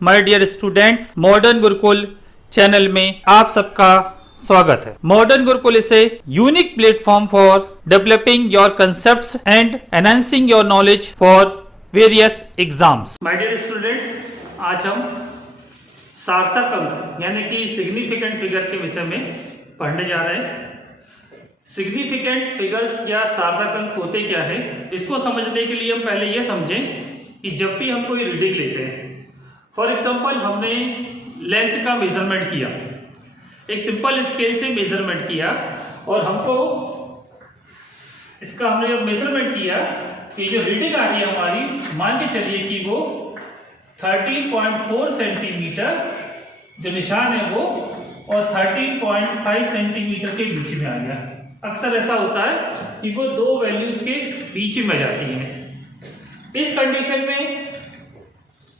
My dear students, modern Gurukul channel में आप सबका स्वागत है। Modern Gurukul is a unique platform for developing your concepts and enhancing your knowledge for various exams. My dear students, आज हम सार्थक अंक यानी कि सिग्निफिकेंट फिगर के विषय में पढ़ने जा रहे हैं। सिग्निफिकेंट फिगर्स या सार्थक अंक होते क्या है, इसको समझने के लिए हम पहले ये समझें कि जब भी हम कोई रीडिंग लेते हैं, फॉर एग्जांपल हमने लेंथ का मेजरमेंट किया, एक सिंपल स्केल से मेजरमेंट किया और हमको इसका हमने जब मेजरमेंट किया कि जो रीडिंग आ रही है हमारी, मान के चलिए कि वो 13.4 सेंटीमीटर जो निशान है वो और 13.5 सेंटीमीटर के बीच में आ गया। अक्सर ऐसा होता है कि वो दो वैल्यूज के बीच में जाती हैं। इस कंडीशन में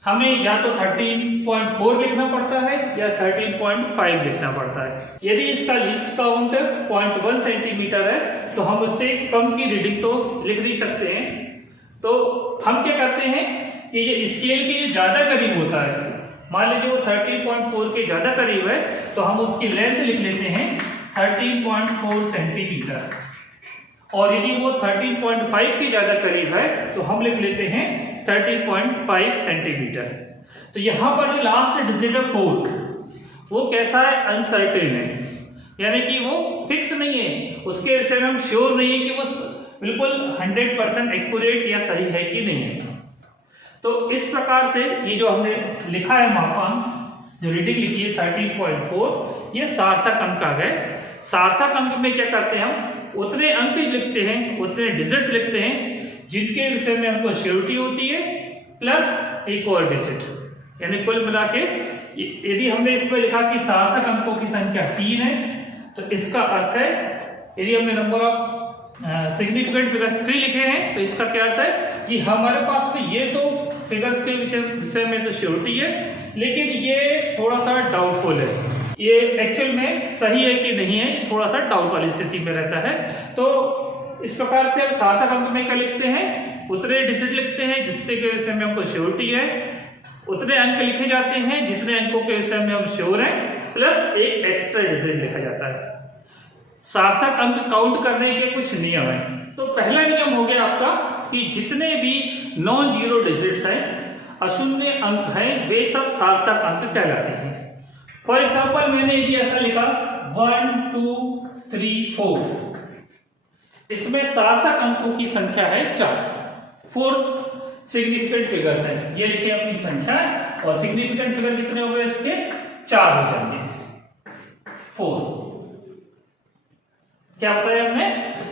हमें या तो 13.4 लिखना पड़ता है या 13.5 लिखना पड़ता है। यदि इसका लीस्ट काउंट 0.1 सेंटीमीटर है तो हम उससे कम की रीडिंग तो लिख नहीं सकते हैं। तो हम क्या करते हैं कि ये स्केल के ज्यादा करीब होता है, मान लीजिए वो 13.4 के ज्यादा करीब है तो हम उसकी लेंथ लिख लेते हैं 13.4 सेंटीमीटर, और यदि वो 13.5 के ज्यादा करीब है तो हम लिख लेते हैं 13.5 सेंटीमीटर। तो यहाँ पर जो लास्ट डिजिट है 4, वो कैसा है, अनसर्टेन है, यानी कि वो फिक्स नहीं है, उसके विषय में हम श्योर नहीं है कि वो बिल्कुल 100% एक्यूरेट या सही है कि नहीं है। तो इस प्रकार से ये जो हमने लिखा है मापांक, जो रीडिंग लिखी है 13.4, ये सार्थक अंक आ गए। सार्थक अंक में क्या करते हैं, हम उतने अंक लिखते हैं, उतने डिजिट्स लिखते हैं जिनके विषय में हमको श्योरिटी होती है, प्लस एक और डिजिट, यानी कुल मिला के यदि हमने इसमें लिखा कि सार्थक अंकों की संख्या 3 है तो इसका अर्थ है, यदि हमने नंबर ऑफ सिग्निफिकेंट फिगर्स 3 लिखे हैं तो इसका क्या अर्थ है कि हमारे पास में ये तो फिगर्स के विषय में तो श्योरिटी है, लेकिन ये थोड़ा सा डाउटफुल है, ये एक्चुअल में सही है कि नहीं है, थोड़ा सा डाउट वाली स्थिति में रहता है। तो इस प्रकार से हम सार्थक अंक में क्या लिखते हैं, उतने डिजिट लिखते हैं जितने के विषय में हमको श्योरिटी है, उतने अंक लिखे जाते हैं जितने अंकों के विषय में हम श्योर हैं, प्लस एक एक्स्ट्रा डिजिट लिखा जाता है। सार्थक अंक काउंट करने के कुछ नियम हैं। तो पहला नियम हो गया आपका कि जितने भी नॉन जीरो डिजिट्स हैं, अशून्य अंक हैं, वे सब सार्थक अंक कहलाते हैं। फॉर एग्जाम्पल मैंने यदि ऐसा लिखा 1 2 3 4, इसमें सार्थक अंकों की संख्या है 4 सिग्निफिकेंट फिगर्स हैं, ये लिखिए अपनी संख्या, और सिग्निफिकेंट फिगर कितने हो गए इसके, 4 हो जाएंगे, 4। क्या बताया हमने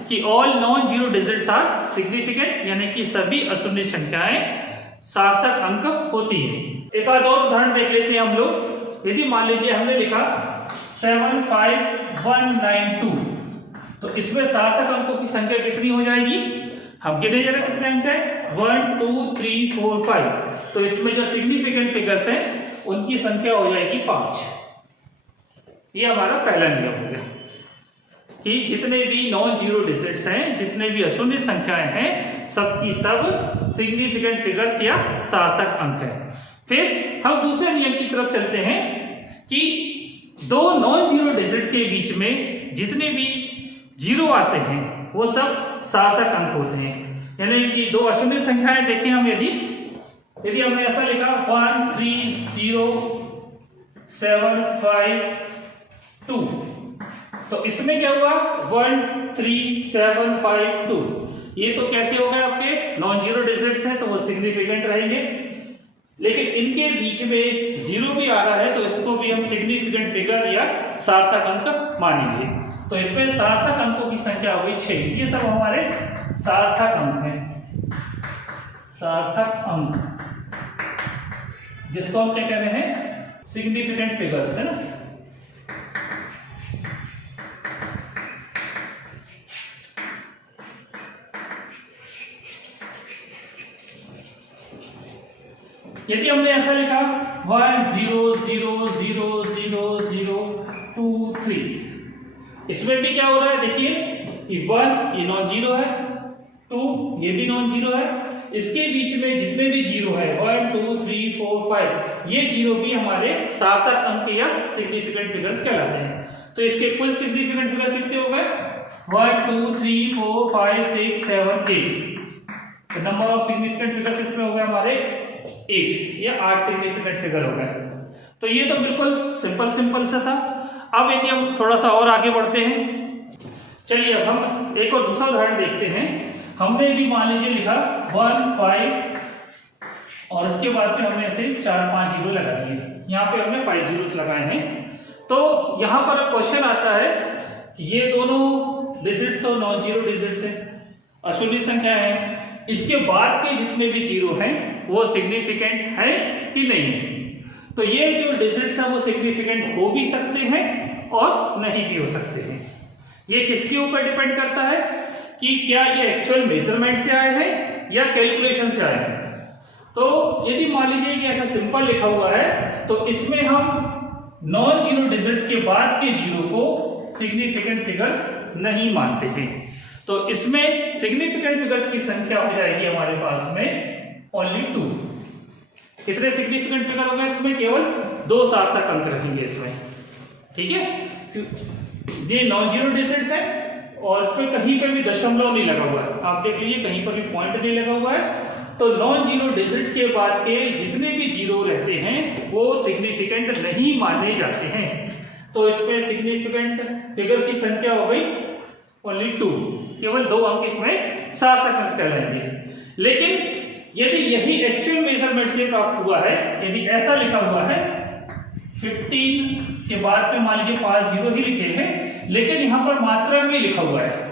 कि all non zero digits are significant, यानी कि सभी अशून्य संख्याएं सार्थक अंक होती हैं। एक आध और उदाहरण देख लेते हैं हम लोग। यदि मान लीजिए हमने लिखा 75192, तो इसमें सार्थक अंकों की संख्या कितनी हो जाएगी, हम गिने जरा कितने अंक है, 1 2 3 4 5, तो इसमें जो सिग्निफिकेंट फिगर्स हैं उनकी संख्या हो जाएगी 5। ये हमारा पहला नियम हो गया कि जितने भी नॉन जीरो डिजिट्स हैं, जितने भी अशून्य संख्याएं हैं, सबकी सब सिग्निफिकेंट फिगर्स या सार्थक अंक हैं। फिर हम दूसरे नियम की तरफ चलते हैं कि दो नॉन जीरो डिजिट के बीच में जितने भी जीरो आते हैं वो सब सार्थक अंक होते हैं, यानी कि दो अशून्य संख्याएं देखें हम, यदि हमने ऐसा लिखा 1 3 0 7 5 2, तो इसमें क्या हुआ 1 3 7 5 2, ये तो कैसे हो गए आपके नॉन जीरो डिजिट्स हैं तो वो सिग्निफिकेंट रहेंगे, लेकिन इनके बीच में जीरो भी आ रहा है तो इसको भी हम सिग्निफिकेंट फिगर या सार्थक अंक मानेंगे। तो इसमें सार्थक अंकों की संख्या हुई 6। ये सब हमारे सार्थक अंक हैं, सार्थक अंक, जिसको हम क्या कह रहे हैं, सिग्निफिकेंट फिगर्स, है ना। यदि हमने ऐसा लिखा 1 0 0 0 0 0 2 3, इसमें भी क्या हो रहा है, देखिए कि 1 ये नॉन जीरो है, 2 ये भी नॉन जीरो है। इसके बीच में जितने भी जीरो है 1 2 3 4 5 ये जीरो भी हमारे सार्थक अंक या सिग्निफिकेंट फिगर्स कहलाते हैं। तो इसके कुल सिग्निफिकेंट फिगर कितने हो गए 1 2 3 4 5 6 7 8। नंबर ऑफ सिग्निफिकेंट फिगर्स इसमें हो गए हमारे 8 या 8 सिग्निफिकेंट फिगर हो गए। तो ये तो बिल्कुल सिंपल सा था। अब यदि हम थोड़ा सा और आगे बढ़ते हैं, चलिए अब हम एक और दूसरा उदाहरण देखते हैं। हमने भी मान लीजिए लिखा 1 5 और उसके बाद में हमने ऐसे 4 5 जीरो लगा दिए, यहाँ पे हमने 5 जीरोस लगाए हैं। तो यहाँ पर क्वेश्चन आता है ये दोनों डिजिट्स तो नॉन जीरो डिजिट्स है, अशून्य संख्या है, इसके बाद के जितने भी जीरो हैं वो सिग्निफिकेंट है कि नहीं। तो ये जो डिजिट्स हैं वो सिग्निफिकेंट हो भी सकते हैं और नहीं भी हो सकते हैं। ये किसके ऊपर डिपेंड करता है कि क्या ये एक्चुअल मेजरमेंट से आए हैं या कैलकुलेशन से आए हैं। तो यदि मान लीजिए कि ऐसा सिंपल लिखा हुआ है तो इसमें हम नॉन जीरो डिजिट्स के बाद के जीरो को सिग्निफिकेंट फिगर्स नहीं मानते हैं। तो इसमें सिग्निफिकेंट फिगर्स की संख्या हो जाएगी हमारे पास में ओनली 2। कितने सिग्निफिकेंट फिगर होंगे इसमें, केवल 2 सार्थक अंक रहेंगे इसमें, ठीक है। ये नॉन जीरो डिजिट्स है और इसमें कहीं पर भी दशमलव नहीं लगा हुआ है, आप देख लीजिए कहीं पर भी पॉइंट नहीं लगा हुआ है। तो नॉन जीरो डिजिट के बाद के जितने भी जीरो रहते हैं वो सिग्निफिकेंट नहीं माने जाते हैं। तो इसमें सिग्निफिकेंट फिगर की संख्या हो गई ओनली 2, केवल 2 अंक इसमें सार्थक अंक कहलाएंगे। लेकिन यदि यही एक्चुअल मेजरमेंट से प्राप्त हुआ है, यदि ऐसा लिखा हुआ है 15 के बाद में मान लीजिए 5 जीरो ही लिखे हैं, लेकिन यहाँ पर मात्रा में लिखा हुआ है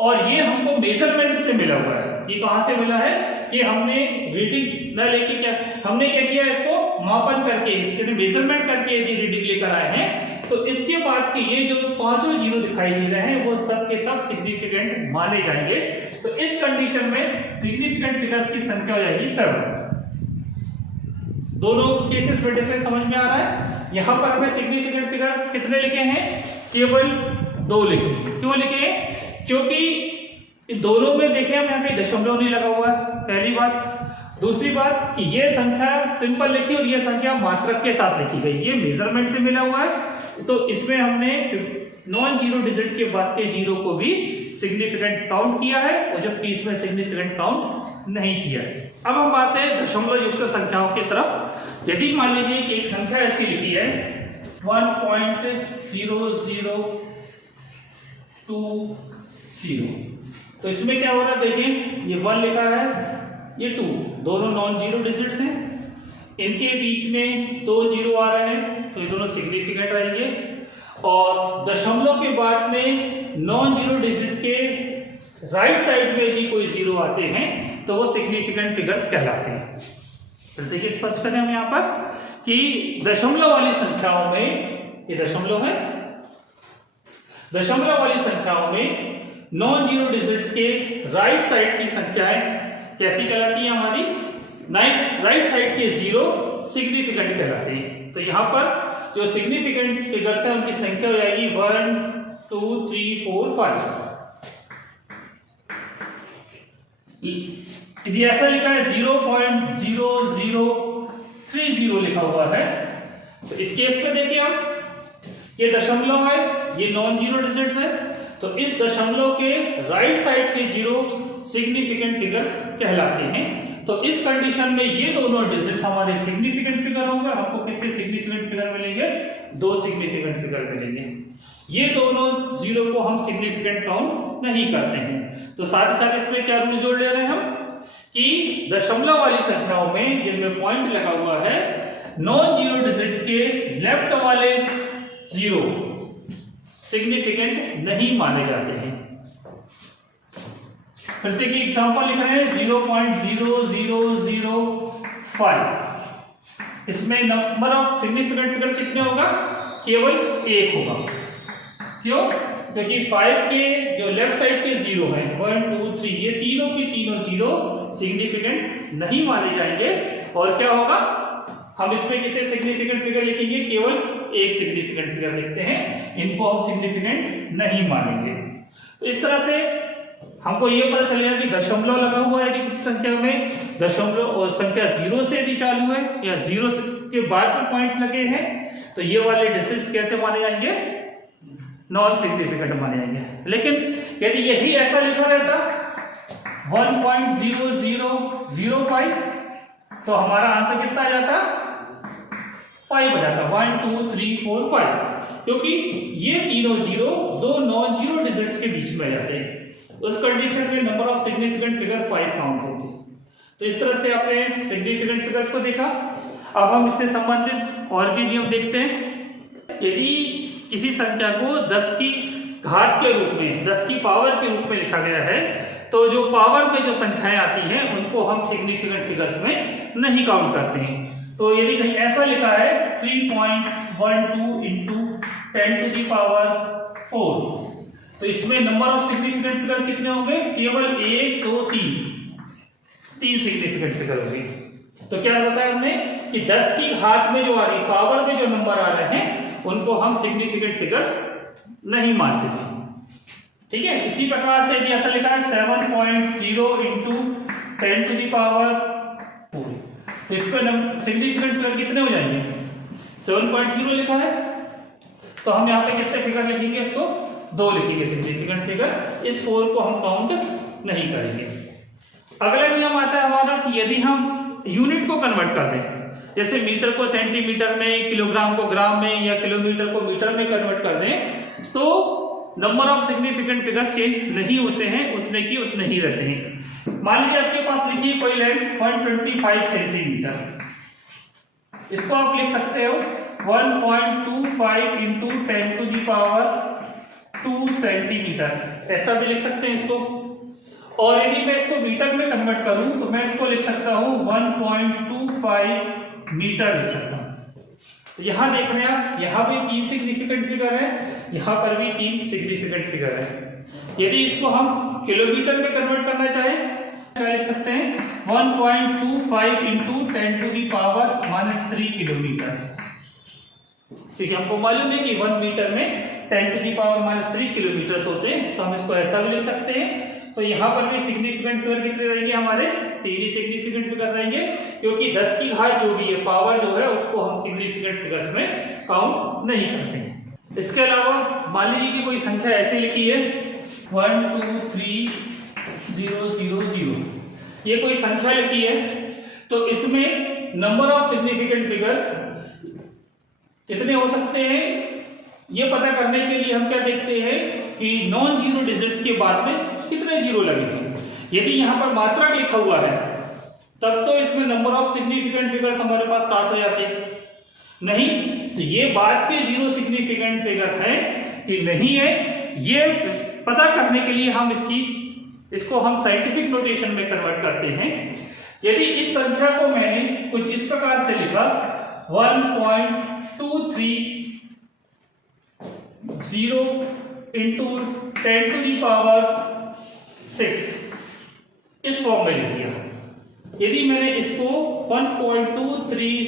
और ये हमको मेजरमेंट से मिला हुआ है। ये कहां से मिला है कि हमने रीडिंग न लेके हमने क्या किया, इसको मापन करके इसके मेजरमेंट करके यदि रीडिंग लेकर आए हैं तो इसके बाद के ये जो 5 जीरो दिखाई दे रहे हैं वो सब के सब सिग्निफिकेंट माने जाएंगे। तो इस कंडीशन में सिग्निफिकेंट फिगर्स की संख्या हो जाएगी 7। दोनों केसेस में डिफरेंस समझ में आ रहा है। यहां पर हमें सिग्निफिकेंट फिगर कितने लिखे हैं, केवल 2 लिखे। क्यों लिखे हैं, क्योंकि इन दोनों में देखें हम यहाँ कहीं दशमलव नहीं लगा हुआ है, पहली बात। दूसरी बात कि ये संख्या सिंपल लिखी और ये संख्या मात्रक के साथ लिखी गई, ये मेजरमेंट से मिला हुआ है। तो इसमें हमने नॉन जीरो डिजिट के बाद के जीरो को भी सिग्निफिकेंट काउंट किया है और जबकि इसमें सिग्निफिकेंट काउंट नहीं किया है। अब हम आते हैं दशमलव युक्त संख्याओं की तरफ। यदि मान लीजिए कि एक संख्या ऐसी लिखी है 1.00220, तो इसमें क्या हो रहा है देखें, ये 1 लिखा है, ये 2, दोनों नॉन जीरो डिजिट्स हैं। इनके बीच में 2 जीरो आ रहे हैं तो ये दोनों सिग्निफिकेंट रहेंगे। और दशमलव के बाद में नॉन जीरो डिजिट के राइट साइड में यदि कोई जीरो आते हैं तो वो सिग्निफिकेंट फिगर्स कहलाते हैं। फिर से कि स्पष्ट करें हम यहाँ पर कि दशमलव वाली संख्याओं में, ये दशमलव है, दशमलव वाली संख्याओं में नॉन जीरो डिजिट्स के राइट साइड की संख्याएं कैसी कहलाती है हमारी, राइट साइड के जीरो सिग्निफिकेंट कहलाते हैं। तो यहां पर जो सिग्निफिकेंट फिगर्स है उनकी संख्या हो जाएगी 1 2 3 4 5। यदि ऐसा लिखा है 0.0030 लिखा हुआ है तो इस केस में देखिए आप, ये दशमलव है, ये नॉन जीरो डिजिट्स है, तो इस दशमलव के राइट साइड के जीरो सिग्निफिकेंट फिगर्स कहलाते हैं। तो इस कंडीशन में ये दोनों डिजिट्स हमारे सिग्निफिकेंट फिगर होंगे। हमको कितने सिग्निफिकेंट फिगर मिलेंगे, 2 सिग्निफिकेंट फिगर मिलेंगे। ये दोनों जीरो को हम सिग्निफिकेंट काउंट नहीं करते हैं। तो साथ ही साथ इसमें क्या रूल जोड़ ले रहे हैं हम कि दशमलव वाली संख्याओं में जिनमें पॉइंट लगा हुआ है, नॉन जीरो डिजिट्स के लेफ्ट वाले जीरो सिग्निफिकेंट नहीं माने जाते हैं। फिर से कि एग्जांपल लिख रहे हैं 0.0005, इसमें नंबर ऑफ सिग्निफिकेंट फिगर कितने होगा, केवल 1 होगा। क्यों, क्योंकि 5 के जो लेफ्ट साइड के जीरो हैं 1 2 3, ये तीनों के तीनों जीरो सिग्निफिकेंट नहीं माने जाएंगे। और क्या होगा, हम इसमें कितने सिग्निफिकेंट फिगर लिखेंगे, केवल 1 सिग्निफिकेंट फिगर लिखते हैं, इनको हम सिग्निफिकेंट नहीं मानेंगे। तो इस तरह से हमको ये पता चलेगा कि दशमलव लगा हुआ है कि किसी संख्या में, दशमलव और संख्या 0 से यदि चालू है या 0 के बाद में पॉइंट्स लगे हैं, तो ये वाले डिजिट्स कैसे माने जाएंगे? नॉन सिग्निफिकेंट माने जाएंगे। लेकिन यदि यही ऐसा लिखा रहता 1.0005, तो हमारा आंसर कितना आ जाता? 5 आ जाता। 1 2 3 4 5, क्योंकि ये तीनों जीरो दो नॉन जीरो डिजिट्स के बीच में आ जाते हैं। उस कंडीशन में number of significant figure 5 count होती है। तो इस तरह से आपने सिग्निफिकेंट फिगर्स को देखा। अब हम इससे संबंधित और भी नियम देखते हैं। यदि किसी संख्या को 10 की घात के रूप में, 10 की पावर के रूप में लिखा गया है, तो जो पावर में जो संख्याएं आती हैं उनको हम सिग्निफिकेंट फिगर्स में नहीं काउंट करते हैं। तो यदि कहीं ऐसा लिखा है 3.12 इंटू 10 टू दी पावर 4, तो इसमें नंबर ऑफ सिग्निफिकेंट फिगर कितने होंगे? केवल 1 2 3 सिग्निफिकेंट फिगर होंगे। तो क्या बताया हमने कि 10 की घात में जो आ रही, पावर में जो नंबर आ रहे हैं, उनको हम सिग्निफिकेंट फिगर्स नहीं मानते हैं। ठीक है, इसी प्रकार से यदि ऐसा लिखा है 7.0 इंटू 10 टू दी पावर 4, तो इस पर सिग्निफिकेंट फिगर कितने हो जाएंगे? 7.0 लिखा है, तो हम यहाँ पे कितने फिगर लिखेंगे? इसको 2 लिखेंगे सिग्निफिकेंट फिगर। इस 4 को हम काउंट नहीं करेंगे। अगला नियम आता है हमारा कि यदि हम यूनिट को कन्वर्ट कर दें, जैसे मीटर को सेंटीमीटर में, किलोग्राम को ग्राम में, या किलोमीटर को मीटर में कन्वर्ट कर दें, तो number of significant figures change नहीं होते हैं, उतने की उतने ही रहते हैं। मान लीजिए आपके पास लिखिए कोई लेंथ 125 सेंटीमीटर, इसको आप लिख सकते हो 1.25 into 10 to the power 2 centimetre, ऐसा भी लिख सकते हैं इसको। और यदि मैं इसको मीटर में कन्वर्ट करूं तो मैं इसको लिख सकता हूं 1.25 मीटर लिख सकता हूं। तो यहां देख रहे हैं आप, यहां भी 3 सिग्निफिकेंट फिगर है, यहां पर भी 3 सिग्निफिकेंट फिगर है। यदि इसको हम किलोमीटर में कन्वर्ट करना चाहें, क्या लिख सकते हैं? 1.25 into 10 to the power -3 kilometre. क्योंकि हमको मालूम है कि 1 मीटर में 10 टू दी पावर -3 किलोमीटर होते हैं, तो हम इसको ऐसा भी लिख सकते हैं। तो यहाँ पर भी सिग्निफिकेंट फिगर कितने रहेंगे? हमारे 3 ही सिग्निफिकेंट फिगर रहेंगे, क्योंकि 10 की घात जो भी है, पावर जो है, उसको हम सिग्निफिकेंट फिगर्स में काउंट नहीं करते हैं। इसके अलावा मान लीजिए कि कोई संख्या ऐसे लिखी है 123000, ये कोई संख्या लिखी है, तो इसमें नंबर ऑफ सिग्निफिकेंट फिगर्स कितने हो सकते हैं? ये पता करने के लिए हम क्या देखते हैं कि नॉन जीरो डिजिट्स के बाद में कितने जीरो लगेंगे। यदि यहाँ पर मात्रक लिखा हुआ है, तब तो इसमें नंबर ऑफ सिग्निफिकेंट फिगर्स हमारे पास 7 हो जाते हैं। नहीं, तो ये बाद के जीरो सिग्निफिकेंट फिगर है कि नहीं है, ये पता करने के लिए हम इसको हम साइंटिफिक नोटेशन में कन्वर्ट करते हैं। यदि इस संख्या को मैंने कुछ इस प्रकार से लिखा 1.230 इंटू 10 टू दी पावर 6, इस फॉर्म में लिख दिया। यदि मैंने इसको 1.23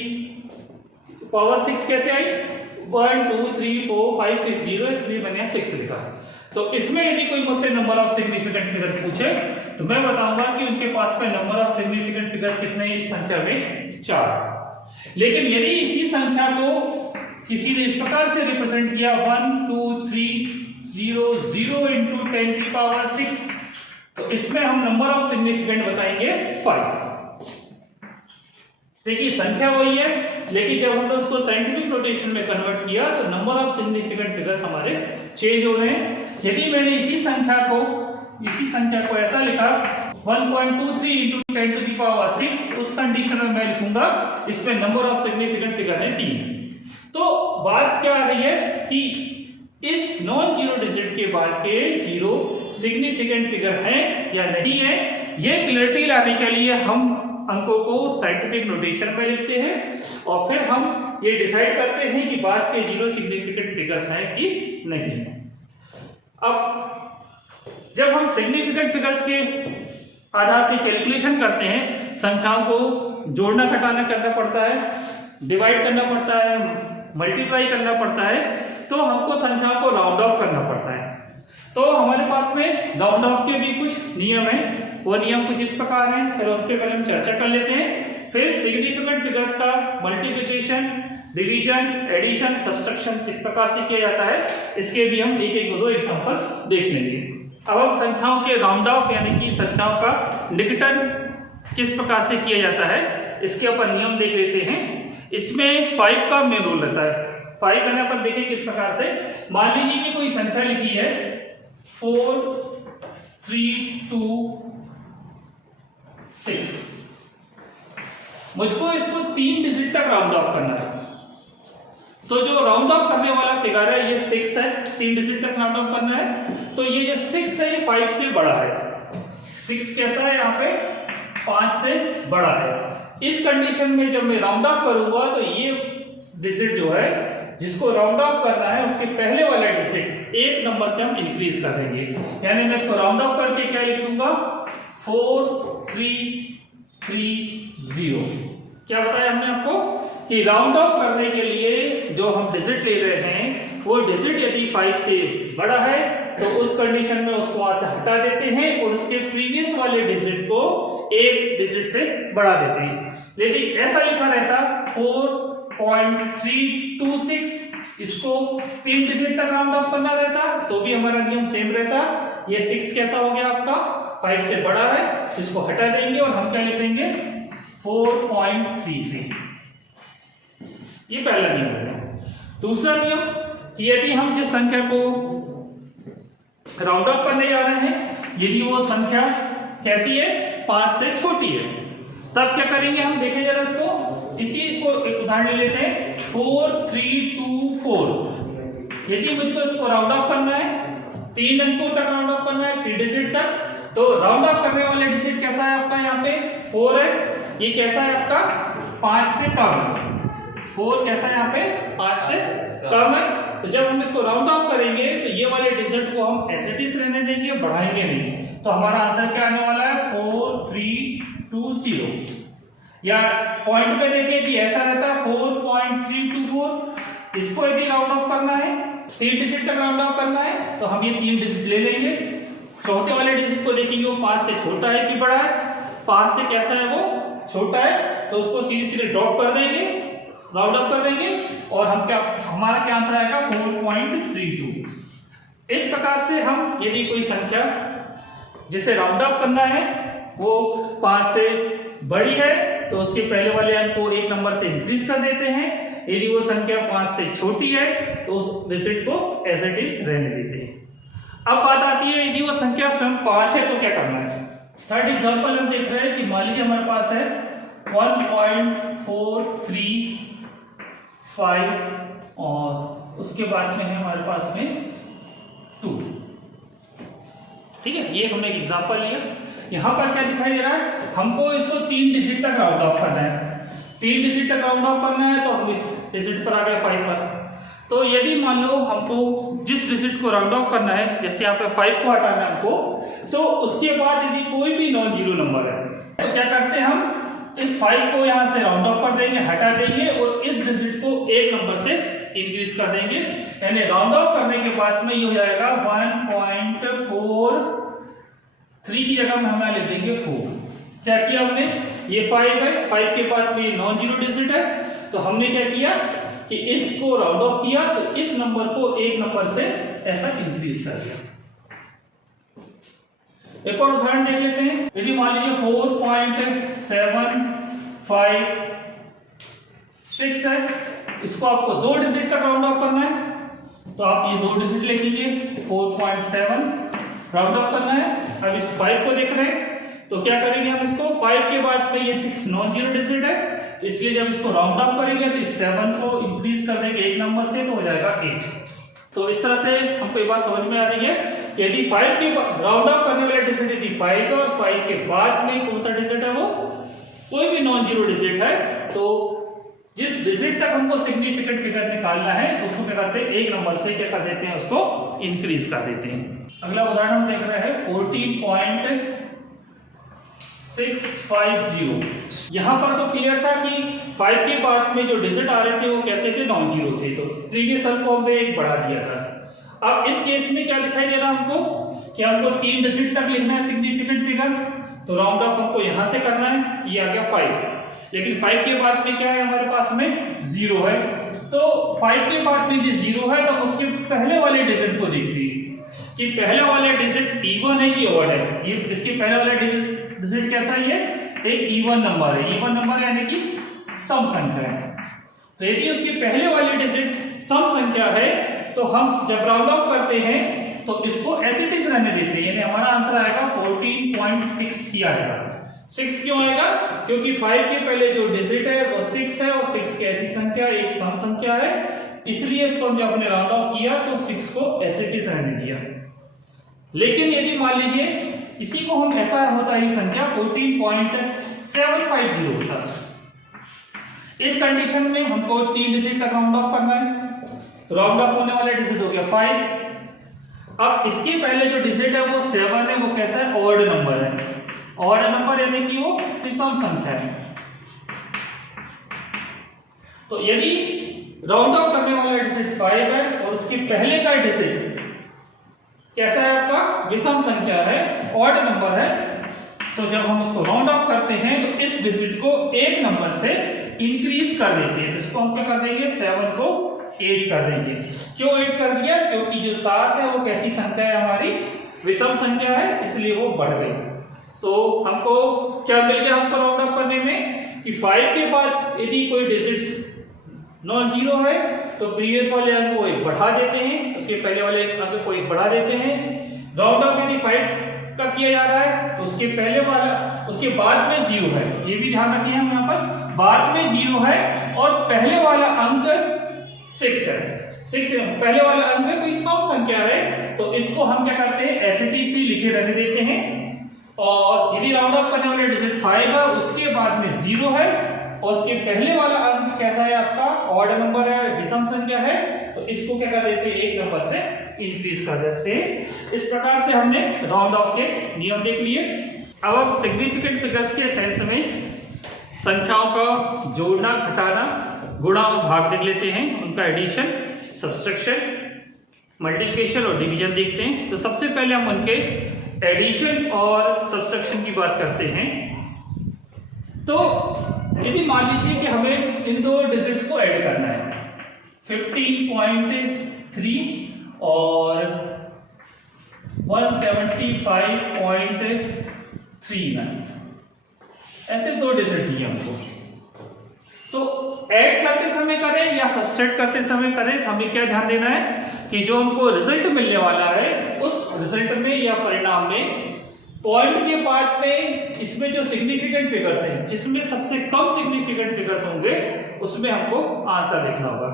पावर 6 कैसे आई? 1 2 3 4 5 6 0, इसलिए मैंने 6 लिखा। तो इसमें यदि कोई मुझसे नंबर ऑफ सिग्निफिकेंट फिगर पूछे, तो मैं बताऊंगा कि उनके पास में नंबर ऑफ सिग्निफिकेंट फिगर कितने हैं? इस संख्या में 4। लेकिन यदि इसी संख्या को किसी ने इस प्रकार से रिप्रेजेंट किया 12300 इंटू 10 की पावर 6, तो इसमें हम नंबर ऑफ सिग्निफिकेंट बताएंगे 5। देखिए संख्या वही है, लेकिन जब हमने उसको साइंटिफिक नोटेशन में कन्वर्ट किया, तो नंबर ऑफ सिग्निफिकेंट फिगर्स हमारे चेंज हो रहे हैं। यदि मैंने इसी संख्या को ऐसा लिखा 1.23 इंटू 10 टू दी पावर 6, उस कंडीशन में मैं लिखूंगा इसमें नंबर ऑफ सिग्निफिकेंट फिगर है 3। तो बात क्या आ रही है कि इस नॉन जीरो डिजिट के बाद के जीरो सिग्निफिकेंट फिगर है या नहीं है, ये क्लैरिटी लाने के लिए हम अंकों को साइंटिफिक नोटेशन में लिखते हैं, और फिर हम ये डिसाइड करते हैं कि बाद के जीरो सिग्निफिकेंट फिगर्स हैं कि नहीं। अब जब हम सिग्निफिकेंट फिगर्स के आधार पर कैलकुलेशन करते हैं, संख्याओं को जोड़ना घटाना करना पड़ता है, डिवाइड करना पड़ता है, मल्टीप्लाई करना पड़ता है, तो हमको संख्याओं को राउंड ऑफ करना पड़ता है। तो हमारे पास में राउंड ऑफ के भी कुछ नियम हैं, वो नियम कुछ इस प्रकार हैं। चलो उनके बारे में चर्चा कर लेते हैं। फिर सिग्निफिकेंट फिगर्स का मल्टीप्लिकेशन, डिवीजन, एडिशन, सब्सट्रैक्शन किस प्रकार से किया जाता है, इसके भी हम एक एक दो एग्जांपल देख लेंगे। अब हम संख्याओं के राउंड ऑफ यानी कि संख्याओं का निकटन किस प्रकार से किया जाता है, इसके ऊपर नियम देख लेते हैं। इसमें 5 का मेन रोल रहता है। 5 मैंने अपन देखें किस प्रकार से। मान लीजिए कि कोई संख्या लिखी है 4 3 2 6, मुझको इसको 3 डिजिट तक राउंड ऑफ करना है। तो जो राउंड ऑफ करने वाला फिगर है ये 6 है, 3 डिजिट तक राउंड ऑफ करना है। तो ये जो 6 है ये 5 से बड़ा है। 6 कैसा है, यहाँ पे 5 से बड़ा है। इस कंडीशन में जब मैं राउंड ऑफ करूंगा तो ये डिजिट जो है जिसको राउंड ऑफ करना है उसके पहले वाला डिजिट एक नंबर से हम इंक्रीज कर देंगे। यानी मैं इसको राउंड ऑफ करके क्या लिख दूंगा, 4 3 3 0। क्या बताया हमने आपको कि राउंड ऑफ करने के लिए जो हम डिजिट ले रहे हैं वो डिजिट यदि 5 से बड़ा है तो उस कंडीशन में उसको वहां से हटा देते हैं और उसके प्रीवियस वाले डिजिट को एक डिजिट से बढ़ा देते हैं। यदि ऐसा लिखा रहता 4.326, इसको 3 डिजिट तक राउंड ऑफ करना रहता तो भी हमारा नियम सेम रहता। ये 6 कैसा हो गया आपका, 5 से बड़ा है, इसको हटा देंगे और हम क्या लिखेंगे 4.33। ये पहला नियम है। दूसरा नियम कि यदि हम जिस संख्या को राउंड ऑफ करने जा रहे हैं यदि वो संख्या कैसी है, 5 से छोटी है, तब क्या करेंगे हम, देखें जरा इसको। इसी को एक उदाहरण ले लेते हैं 4324। यदि मुझको इसको राउंड ऑफ करना है 3 अंकों तक राउंड ऑफ करना है, 3 डिजिट तक, तो राउंड ऑफ करने वाले डिजिट कैसा है आपका, यहाँ पे 4 है। ये कैसा है आपका, 5 से कम है। 4 कैसा है यहाँ पे, 5 से कम है। तो जब हम इसको राउंड ऑफ करेंगे तो ये वाले डिजिट को हम एज इट इज रहने देंगे, बढ़ाएंगे नहीं। तो हमारा आंसर क्या आने वाला है 4320। या पॉइंट पे देखिए यदि ऐसा रहता है 4.324, इसको यदि राउंड ऑफ करना है 3 डिजिट तक राउंड ऑफ करना है तो हम ये 3 डिजिट ले लेंगे। चौथे वाले डिजिट को देखेंगे वो 5 से छोटा है कि बड़ा है। 5 से कैसा है, वो छोटा है, तो उसको सीधे सीधे ड्रॉप कर देंगे, राउंड ऑफ कर देंगे और हम क्या, हमारा क्या आंसर आएगा 4.32। इस प्रकार से हम यदि कोई संख्या जिसे राउंड ऑफ करना है वो 5 से बड़ी है तो उसके पहले वाले अंक को एक नंबर से इंक्रीज कर देते हैं। यदि वो संख्या 5 से छोटी है तो उस डिजिट को एज इट इज रहने देते हैं। अब बात आती है यदि वो संख्या स्वयं 5 है तो क्या करना है। थर्ड एग्जांपल हम देख रहे हैं कि मान लीजिए हमारे पास है 1.435 और उसके बाद में है हमारे पास में 2। ठीक है, ये हमने एक एग्जांपल लिया। यहां पर क्या दिखाई दे रहा है, हमको इसको 3 डिजिट तक राउंड ऑफ करना है। 3 डिजिट तक राउंड ऑफ करना है तो हम इस डिजिट पर आ गए 5 पर। तो यदि मान लो हमको जिस डिजिट को राउंड ऑफ करना है, जैसे यहाँ पे 5 को हटाना है हमको, तो उसके बाद यदि कोई भी नॉन जीरो नंबर है तो क्या करते हैं हम इस 5 को यहाँ से राउंड ऑफ कर देंगे, हटा देंगे और इस डिजिट को एक नंबर से इंक्रीज कर देंगे। यानी राउंड ऑफ करने के बाद में ये हो जाएगा 1.43 की जगह में हम लिख देंगे 4। क्या किया हमने, ये 5 है, 5 के बाद में नॉन जीरो डिजिट है, तो हमने क्या किया कि इसको राउंड ऑफ किया तो इस नंबर को एक नंबर से ऐसा इंक्रीज कर दिया। एक और उदाहरण देख लेते हैं। यदि मान लीजिए 4.756 है, इसको आपको 2 डिजिट तक राउंड ऑफ करना है, तो आप ये 2 डिजिट ले लीजिए, 4.7 राउंड ऑफ करना है। अब इस 5 को देख रहे हैं तो क्या करेंगे हम इसको, 5 के बाद में ये 6 नॉन जीरो डिजिट है, तो इसलिए जब इसको राउंड ऑफ करेंगे तो इस 7 को इंक्रीज कर देंगे एक नंबर से, तो हो जाएगा 8। तो इस तरह से हमको ये बात समझ में आ रही है कि यदि 5 के राउंड ऑफ करने वाले डिजिट यदि 5 है और 5 के बाद में कौन सा डिजिट है, वो कोई भी नॉन जीरो डिजिट है, तो जिस डिजिट तक हमको सिग्निफिकेंट फिगर निकालना है तो उसको क्या करते हैं, एक नंबर से क्या कर देते हैं, उसको इंक्रीज कर देते हैं। अगला उदाहरण हम देख रहे हैं 14.650। यहां पर तो क्लियर था कि 5 के बाद में जो डिजिट आ रहे थे वो कैसे थे, नॉन जीरो थे, तो प्रीवियस अंक को हमने एक बढ़ा दिया था। अब इस केस में क्या दिखाई दे रहा है हमको कि हमको 3 डिजिट तक लिखना है सिग्निफिकेंट फिगर, तो राउंड ऑफ हमको यहां से करना है, ये आ गया 5। लेकिन 5 के बाद में क्या है हमारे पास में 0 है, तो 5 के बाद में ये 0 है तो उसके पहले वाले डिजिट को देखते हैं कि पहले वाले डिजिट इवन है कि ऑड है। ये इसके पहले वाला डिजिट कैसा है, ये एक इवन नंबर है, इवन नंबर यानी कि सम संख्या है। तो यदि उसके पहले वाले डिजिट सम संख्या है तो हम जब राउंड ऑफ करते हैं तो इसको एज इट इज रहने देते हैं, यानी हमारा आंसर आएगा 14.6 ही आएगा। 6 क्यों आएगा, क्योंकि 5 के पहले जो डिजिट है वो 6 है और 6 की ऐसी संख्या एक सम संख्या है, इसलिए इसको हम जब हमने राउंड ऑफ किया तो 6 को एज इट इज रहने दिया। लेकिन यदि मान लीजिए इसी को हम ऐसा होता है संख्या 14.750 होता, इस कंडीशन में हमको 3 डिजिट तक राउंड ऑफ करना है, तो राउंड ऑफ होने वाला डिजिट हो गया 5। अब इसके पहले जो डिजिट है वो 7 है, वो कैसा है, ऑड नंबर है, ऑड नंबर यानी कि वो विषम संख्या है। तो यदि राउंड ऑफ करने वाला डिजिट 5 है और उसके पहले का डिजिट कैसा है आपका, विषम संख्या है, ऑड नंबर है, तो जब हम उसको राउंड ऑफ करते हैं तो इस डिजिट को एक नंबर से इंक्रीज कर देते हैं, जिसको हम क्या कर देंगे, 7 को 8 कर देंगे। क्यों 8 कर दिया, क्योंकि जो 7 है वो कैसी संख्या है, हमारी विषम संख्या है, इसलिए वो बढ़ गई। तो हमको क्या मिल गया हमको राउंड ऑफ करने में कि 5 के बाद यदि कोई डिजिट नॉन जीरो है तो प्रीवियस वाले अंक को एक बढ़ा देते हैं, उसके पहले वाले अंक को एक बढ़ा देते हैं। राउंड ऑफ यदि 5 का किया जा रहा है तो उसके पहले वाला उसके बाद में 0 है, ये भी ध्यान रखिए हम यहाँ पर बाद में 0 है और पहले वाला अंक 6 है, 6 पहले वाला अंक कोई सम संख्या है, तो इसको हम क्या करते हैं, एज इट इज लिखे रहने देते हैं। और यदि राउंड ऑफ करने वाले डिजिट 5 है, उसके बाद में 0 है और उसके पहले वाला अंक कैसा है आपका, ऑड नंबर है, विषम संख्या है, तो इसको क्या कर देते हैं, एक नंबर से इंक्रीज कर देते हैं। इस प्रकार से हमने राउंड ऑफ के नियम देख लिए। अब हम सिग्निफिकेंट फिगर्स के सेंस में संख्याओं का जोड़ना, घटाना, गुणा और भाग देख लेते हैं, उनका एडिशन, सब्सट्रैक्शन, मल्टीप्लिकेशन और डिवीजन देखते हैं। तो सबसे पहले हम उनके एडिशन और सब्सट्रैक्शन की बात करते हैं। तो यदि मान लीजिए कि हमें इन दो डिजिट्स को ऐड करना है, 15.3 और 175.39, ऐसे दो डिजिट दिए हमको। तो ऐड करते समय करें या सब्सट्रैक्ट करते समय करें, हमें क्या ध्यान देना है कि जो हमको रिजल्ट मिलने वाला है उस रिजल्ट में या परिणाम में पॉइंट के बाद में इसमें जो सिग्निफिकेंट फिगर्स हैं, जिसमें सबसे कम सिग्निफिकेंट फिगर्स होंगे उसमें हमको आंसर लिखना होगा।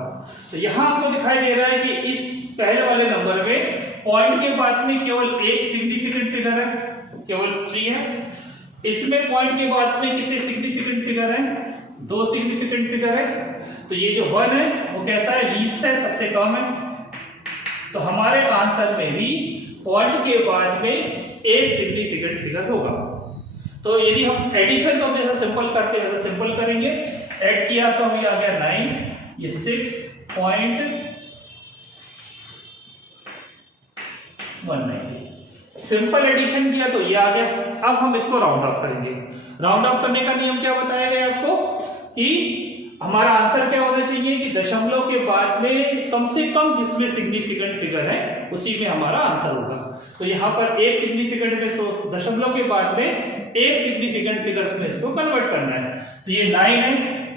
तो यहां हमको दिखाई दे रहा है कि इस पहले वाले नंबर में पॉइंट के बाद में केवल एक सिग्निफिकेंट फिगर है, केवल 3 है। इसमें पॉइंट के बाद में कितने सिग्निफिकेंट फिगर है, 2 सिग्निफिकेंट फिगर है। तो ये जो 1 है वो कैसा है, लीस्ट है, सबसे कम है। तो हमारे आंसर में भी पॉइंट के बाद में एक सिग्निफिकेंट फिगर होगा। तो यदि हम एडिशन तो हम जैसा सिंपल करते हैं वैसा सिंपल करेंगे, ऐड किया तो हमें आ गया 9, ये 6.190, सिंपल एडिशन किया तो ये आ गया। अब हम इसको राउंड ऑफ करेंगे। राउंड ऑफ करने का नियम क्या बताया गया आपको कि हमारा आंसर क्या होना चाहिए कि दशमलव के बाद में कम से कम जिसमें सिग्निफिकेंट फिगर है उसी में हमारा आंसर होगा। तो यहाँ पर एक सिग्निफिकेंट में दशमलव के बाद में एक सिग्निफिकेंट फिगर्स में इसको कन्वर्ट करना है। तो ये 9 है,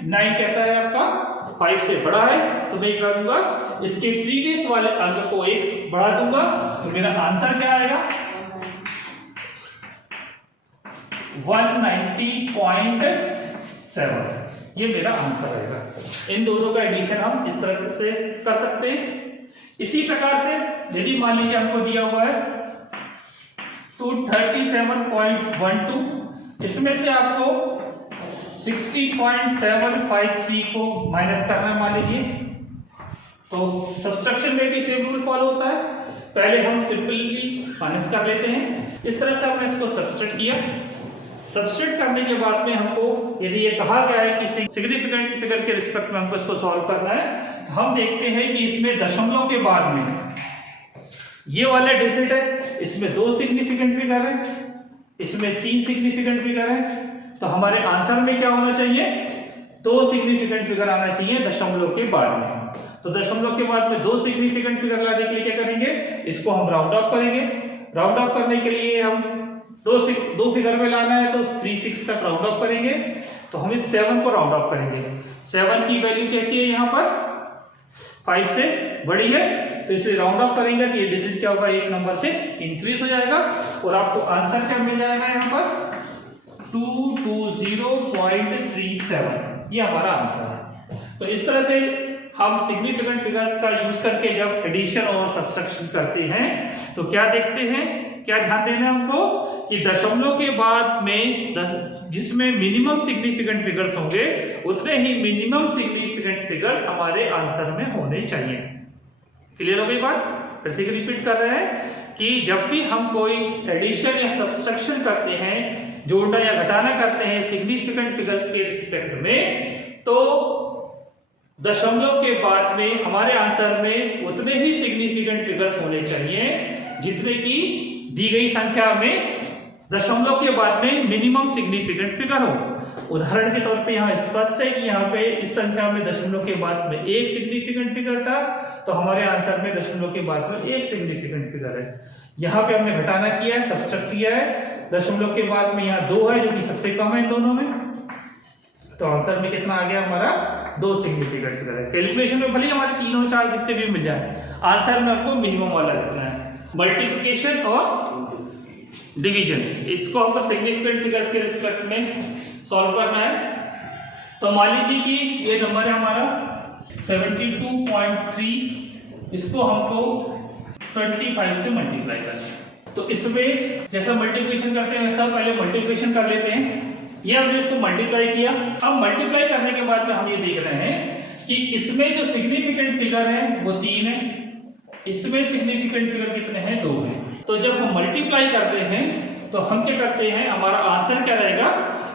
9 कैसा है आपका, 5 से बड़ा है, तो मैं क्या करूंगा, इसके प्रीवियस वाले अंक को एक बढ़ा दूंगा, तो मेरा आंसर क्या आएगा, 190.7, ये मेरा आंसर आएगा। इन दोनों का एडिशन हम इस तरह से कर सकते हैं। इसी प्रकार से यदि मान लीजिए हमको दिया हुआ है 237.12, इसमें से आपको 60.753 को माइनस करना है मान लीजिए, तो सब्सट्रैक्शन में भी सेम रूल फॉलो होता है, पहले हम सिंपली माइनस कर लेते हैं। इस तरह से हमने इसको सब्सट्रैक्ट किया। सब्सट्रैक्ट करने के बाद में हमको यदि ये कहा गया है कि सिग्निफिकेंट फिगर के रिस्पेक्ट में हमको इसको सॉल्व करना है, तो हम देखते हैं कि इसमें दशमलव के बाद में ये वाला डिजिट है, इसमें 2 सिग्निफिकेंट फिगर है, इसमें 3 सिग्निफिकेंट फिगर है। तो हमारे आंसर में क्या होना चाहिए? 2 सिग्निफिकेंट फिगर आना चाहिए दशमलव के बाद में। तो दशमलव के बाद में 2 सिग्निफिकेंट फिगर लाने के लिए क्या करेंगे? इसको हम राउंड ऑफ करेंगे। राउंड ऑफ करने के लिए हम 2 फिगर में लाना है तो 3 6 तक राउंड ऑफ करेंगे। तो हम इस 7 को राउंड ऑफ करेंगे। 7 की वैल्यू कैसी है? यहाँ पर 5 से बड़ी है, तो इसे राउंड ऑफ करेंगे तो ये डिजिट क्या होगा? 1 नंबर से इंक्रीज हो जाएगा और आपको आंसर क्या मिल जाएगा? यहाँ पर 220.37, ये हमारा आंसर है। तो इस तरह से हम सिग्निफिकेंट फिगर्स का यूज करके जब एडिशन और सब्सट्रैक्शन करते हैं तो क्या देखते हैं, क्या ध्यान देना है हमको कि दशमलव के बाद में जिसमें मिनिमम सिग्निफिकेंट फिगर्स होंगे उतने ही मिनिमम सिग्निफिकेंट फिगर्स हमारे आंसर में होने चाहिए। क्लियर हो गई बात? फिर से रिपीट कर रहे हैं कि जब भी हम कोई एडिशन या सब्सट्रैक्शन करते हैं, जोड़ना या घटाना करते हैं सिग्निफिकेंट फिगर्स के रिस्पेक्ट में, तो दशमलव के बाद में हमारे आंसर में उतने ही सिग्निफिकेंट फिगर्स होने चाहिए जितने की दी गई संख्या में दशमलव के बाद में मिनिमम सिग्निफिकेंट फिगर हो। उदाहरण के तौर पे यहाँ स्पष्ट है कि यहाँ पे इस संख्या में दशमलव के बाद में 1 सिग्निफिकेंट फिगर था, तो हमारे आंसर में दशमलव के बाद में 1 सिग्निफिकेंट फिगर है। यहाँ पे हमने घटाना किया है, सब्सट्रैक्ट किया है, दशमलव के बाद में यहाँ 2 है जो कि सबसे कम है दोनों में, तो आंसर में कितना आ गया हमारा? 2 सिग्निफिकेंट फिगर है। कैलकुलेशन में भले हमारे 3 और 4 जितने भी मिल जाए, आंसर में आपको मिनिमम वाला रखना है। मल्टीप्लिकेशन और डिवीजन, इसको हमको सिग्निफिकेंट फिगर्स के रिस्पेक्ट में सॉल्व करना है। तो मान लीजिए कि ये नंबर है हमारा 72.3, इसको हमको 25 से मल्टीप्लाई करना है। तो इसमें जैसा मल्टीप्लिकेशन करते हैं वैसा पहले मल्टीप्लिकेशन कर लेते हैं। ये हमने इसको मल्टीप्लाई किया। अब मल्टीप्लाई करने के बाद में हम ये देख रहे हैं कि इसमें जो सिग्निफिकेंट फिगर है वो 3 है, इसमें सिग्निफिकेंट फिगर कितने हैं? 2 है। तो जब हम मल्टीप्लाई करते हैं तो हम क्या करते हैं, हमारा आंसर क्या रहेगा?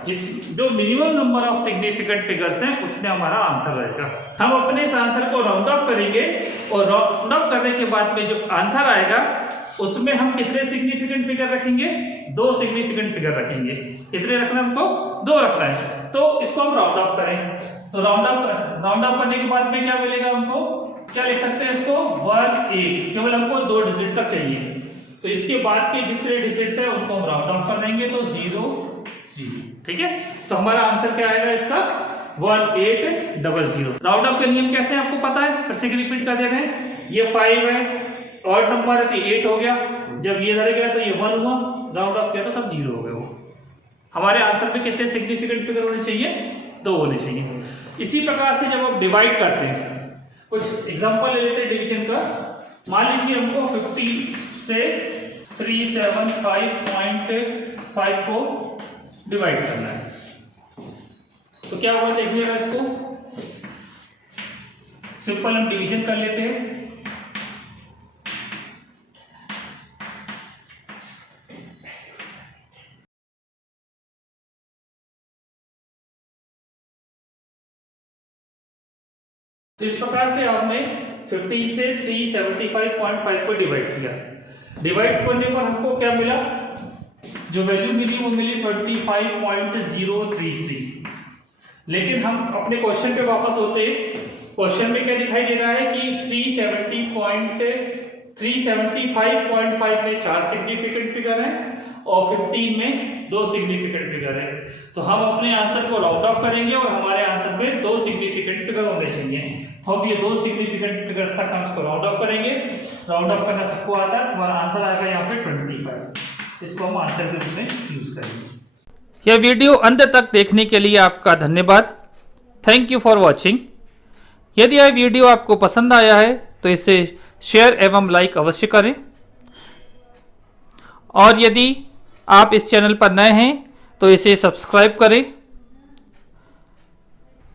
जो minimum number of significant figures हैं उसमें हमारा आंसर रहेगा। हम अपने इस आंसर को राउंड ऑफ करेंगे और राउंड ऑफ करने के बाद में जो आंसर आएगा उसमें हम कितने सिग्निफिकेंट फिगर रखेंगे? 2 सिग्निफिकेंट फिगर रखेंगे। कितने रखना है हमको? 2 रखना है। तो इसको हम राउंड ऑफ करें, तो राउंड ऑफ करने के बाद में क्या मिलेगा हमको? क्या लिख सकते हैं इसको? 1 8, केवल हमको 2 डिजिट तक चाहिए। तो इसके बाद के जितने डिजिट्स हैं उनको हम राउंड ऑफ कर देंगे, तो 0 0। ठीक है, तो हमारा आंसर क्या आएगा इसका? 1800। राउंड ऑफ के नियम कैसे आपको पता है? फिर से रिपीट कर दे रहे हैं। ये 5 है, ऑड नंबर है तो 8 हो गया, जब ये इधर गया तो ये 1 हुआ, राउंड ऑफ किया तो सब 0 हो गए। वो हमारे आंसर में कितने सिग्निफिकेंट फिगर होने चाहिए? 2 होने चाहिए। इसी प्रकार से जब आप डिवाइड करते हैं, कुछ एग्जांपल ले लेते हैं डिवीजन का। मान लीजिए हमको 50 से 375.5 को डिवाइड करना है, तो क्या होगा देखिएगा। इसको सिंपल हम डिवीजन कर लेते हैं। तो इस प्रकार से आपने 50 से 375.5 को डिवाइड किया। डिवाइड करने पर हमको क्या मिला? जो वैल्यू मिली वो मिली 25.033। लेकिन हम अपने क्वेश्चन पे वापस होते, क्वेश्चन में क्या दिखाई दे रहा है कि 375.5 में 4 सिग्निफिकेंट फिगर है और 15 में 2 सिग्निफिकेंट फिगर है। तो हम अपने आंसर को राउंड ऑफ करेंगे और हमारे आंसर में 2 सिग्निफिकेंट फिगर होने चाहिए। तो अब ये 2 सिग्निफिकेंट फिगर्स तक हम इसको राउंड ऑफ करेंगे। राउंड ऑफ करना सबको आता है, हमारा आंसर आएगा यहाँ पे 25। इसको हम आंसर के रूप में यूज करेंगे। यह वीडियो अंत तक देखने के लिए आपका धन्यवाद। Thank you for watching. यदि यह वीडियो आपको पसंद आया है तो इसे शेयर एवं लाइक अवश्य करें, और यदि आप इस चैनल पर नए हैं तो इसे सब्सक्राइब करें।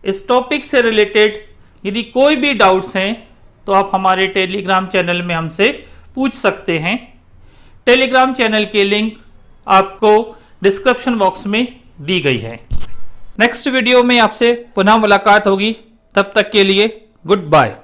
इस टॉपिक से रिलेटेड यदि कोई भी डाउट्स हैं तो आप हमारे टेलीग्राम चैनल में हमसे पूछ सकते हैं। टेलीग्राम चैनल की लिंक आपको डिस्क्रिप्शन बॉक्स में दी गई है। नेक्स्ट वीडियो में आपसे पुनः मुलाकात होगी, तब तक के लिए गुड बाय।